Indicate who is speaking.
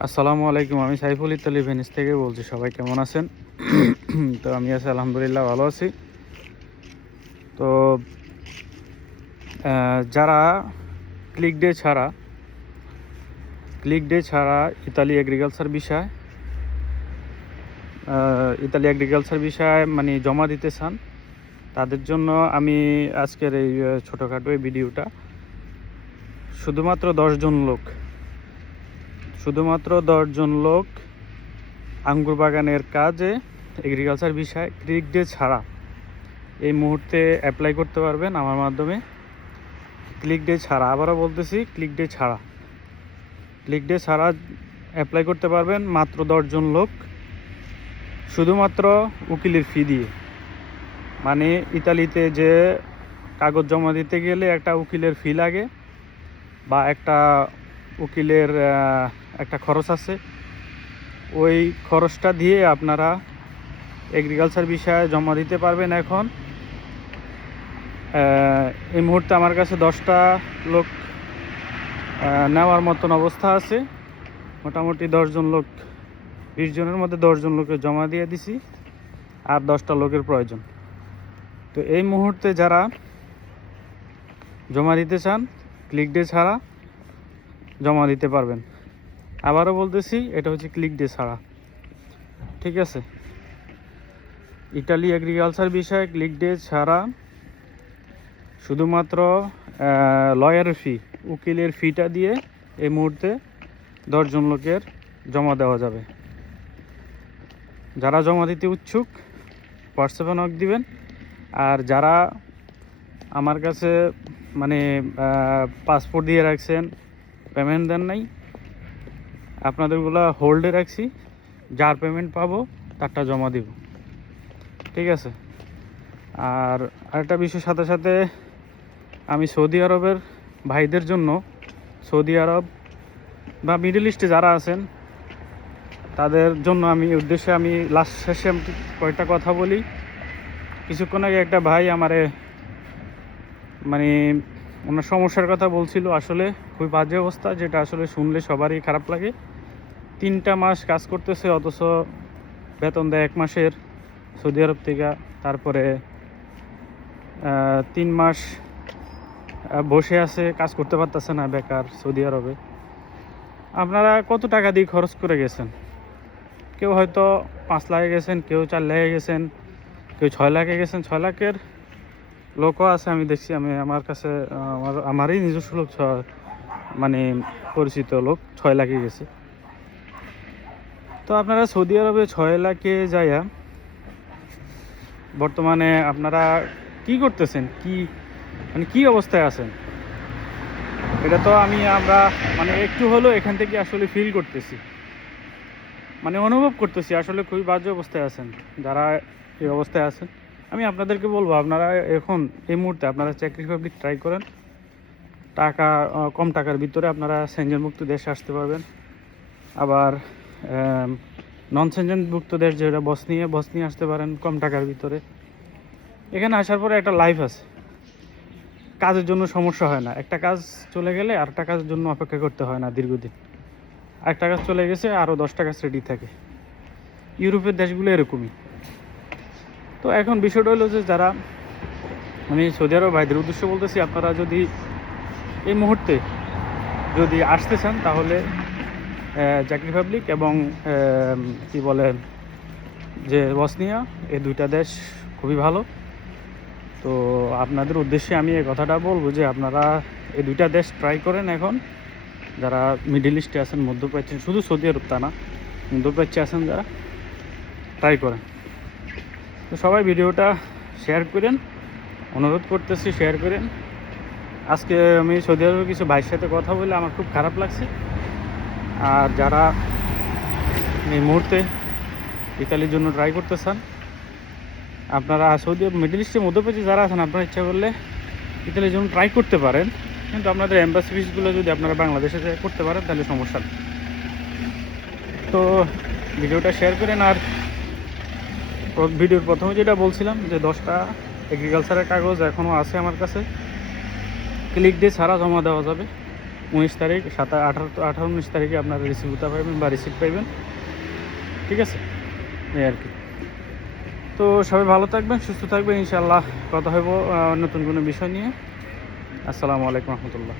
Speaker 1: আসসালামু আলাইকুম, আমি সাইফুল ইতালি ভেনিস থেকে বলছি, সবাই কেমন আছেন? তো আমি আছি, আলহামদুলিল্লাহ ভালো আছি। তো যারা ক্লিক ডে ছাড়া ক্লিক ডে ছাড়া ইতালি এগ্রিকালচার বিষয় ইতালি এগ্রিকালচার বিষয়ে মানে জমা দিতে চান, তাদের জন্য আমি আজকের এই ছোটোখাটো এই ভিডিওটা শুধুমাত্র দশজন লোক শুধুমাত্র দশজন লোক আঙ্গুর বাগানের কাজে এগ্রিকালচার বিষয় ক্লিক ডে ছাড়া। এই মুহূর্তে অ্যাপ্লাই করতে পারবেন আমার মাধ্যমে। ক্লিক ডে ছাড়া। আবারও বলতেছি ক্লিক ডে ছাড়া। ক্লিক ডে ছাড়া অ্যাপ্লাই করতে পারবেন মাত্র দশজন লোক। শুধুমাত্র উকিলের ফি দিয়ে। মানে ইতালিতে যে কাগজ জমা দিতে গেলে একটা উকিলের ফি লাগে বা একটা উকিলের একটা খরচ আছে। ওই খরচটা দিয়ে আপনারা এগ্রিকালচার বিষয়ে জমা দিতে পারবেন এখন। এই মুহূর্তে আমার কাছে দশটা লোক নেওয়ার মতন অবস্থা আছে। মোটামুটি দশজন লোক, বিশ জনের মধ্যে দশজন লোকে জমা দিয়ে দিছি, আর দশটা লোকের প্রয়োজন। তো এই মুহূর্তে যারা জমা দিতে চান ক্লিক ডে ছাড়া জমা দিতে পারবেন। আবারও বলতেছি, এটা হচ্ছে ক্লিক ডে ছাড়া। ঠিক আছে? ইটালি এগ্রিকালচার বিষয়ে ক্লিক ডে ছাড়া। শুধুমাত্র লয়ার ফি উকিলের ফিটা দিয়ে এই মুহূর্তে দশজন লোকের জমা দেওয়া যাবে। যারা জমা দিতে উৎসুক হোয়াটসঅ্যাপে নক দিবেন। আর যারা আমার কাছে মানে পাসপোর্ট দিয়ে রাখছেন পেমেন্ট দেন নাই। আপনাদেরগুলো হোল্ডে রাখছি। যার পেমেন্ট পাবো, তারটা জমা দিব। ঠিক আছে? আর আরেকটা বিষয়ের সাথে সাথে, আমি সৌদি আরবের ভাইদের জন্য, সৌদি আরব বা মিডল ইস্টে যারা আছেন, তাদের জন্য আমি উদ্দেশ্যে আমি লাস্ট শেষে আমি কয়েকটা কথা বলি। কিছুক্ষণ আগে একটা ভাই আমারে মানে ওনার সমস্যার কথা বলছিল, আসলে খুবই বাজে অবস্থা, যেটা আসলে শুনলে সবারই খারাপ লাগে। তিনটা মাস কাজ করতেছে, অথচ বেতন দেয় এক মাসের সৌদি আরব থেকে, তারপরে তিন মাস বসে আছে, কাজ করতে পারতেছে না বেকার সৌদি আরবে। আপনারা কত টাকা দিয়ে খরচ করে গেছেন? কেউ হয়তো পাঁচ লাখে গেছেন, কেউ চার লাখে গেছেন, কেউ ছয় লাখে গেছেন, ছয় লাখের লোকও আছে, আমি দেখছি, আমি আমার কাছে, আমার, আমারই নিজস্ব লোক মানে পরিচিত লোক, ছয় লাখে গেছে। তো আপনারা সৌদি আরবে ছয় লাখে যাইয়া, বর্তমানে আপনারা কি করতেছেন? কি মানে কি অবস্থায় আছেন? এটা তো আমি, আমরা মানে একটু হলেও এখান থেকে আসলে ফিল করতেছি। মানে অনুভব করতেছি, আসলে খুবই বাজে অবস্থায় আছেন, যারা এই অবস্থায় আছেন। আমি আপনাদেরকে বলব, আপনারা এখন এই মুহূর্তে আপনারা চাকরি পাবলিক ট্রাই করেন। টাকা কম টাকার ভিতরে আপনারা সেঞ্জন মুক্ত দেশে আসতে পারবেন। আবার নন সেঞ্জন মুক্ত দেশ যেটা বসনিয়া বসনিয়া আসতে পারেন কম টাকার ভিতরে। এখানে আসার পরে একটা লাইফ আছে। কাজের জন্য সমস্যা হয় না। একটা কাজ চলে গেলে আরেকটা কাজের জন্য অপেক্ষা করতে হয় না দীর্ঘদিন। আরেকটা কাজ চলে গেছে আরও দশটা কাজ রেডি থাকে। ইউরোপের দেশগুলো এরকমই। তো এখন বিষয়টা হলো যে যারা, আমি সৌদি আরব ভাইদের উদ্দেশ্য বলতেছি, আপনারা যদি এই মুহূর্তে যদি আসতে চান, তাহলে জ্যাক পাবলিক এবং কি বলে, যে বসনিয়া, এই দুইটা দেশ খুবই ভালো। তো আপনাদের উদ্দেশ্যে আমি এই কথাটা বলব যে আপনারা এই দুইটা দেশ ট্রাই করেন এখন। যারা মিডিল ইস্টে আছেন, মধ্যপ্রাচ্যে, শুধু সৌদি আরব তা না, মধ্যপ্রাচ্যে আছেন যারা ট্রাই করেন। তো সবাই ভিডিওটা শেয়ার করেন, অনুরোধ করতেছি শেয়ার করেন। আজকে আমি সৌদি আরবের কিছু ভাইয়ের সাথে কথা বলে আমার খুব খারাপ লাগছে। আর যারা এই মুহূর্তে ইতালির জন্য ট্রাই করতে চান, আপনারা সৌদি মিডল ইস্টের মধ্যপ্রাচ্যে যারা আছেন, আপনারা ইচ্ছা করলে ইতালির জন্য ট্রাই করতে পারেন। কিন্তু আপনাদের এম্বাসি ফিসগুলো যদি আপনারা বাংলাদেশে করতে পারেন, তাহলে সমস্যা তো ভিডিওটা শেয়ার করেন আর ভিডিওর প্রথমে যেটা বলছিলাম যে দশটা এগ্রিকালচারের কাগজ এখনও আছে আমার কাছে। ক্লিক দিয়ে ছাড়া জমা দেওয়া যাবে। উনিশ তারিখ, সাত, আঠারো আঠারো, উনিশ তারিখে আপনারা রিসিভ রিসিভটা পাইবেন বা রিসিভ পাইবেন। ঠিক আছে? এই আর কি। তো সবাই ভালো থাকবেন, সুস্থ থাকবেন ইনশাল্লাহ কথা হইব নতুন কোনো বিষয় নিয়ে। আসসালামু আলাইকুম রহমতুল্লাহ।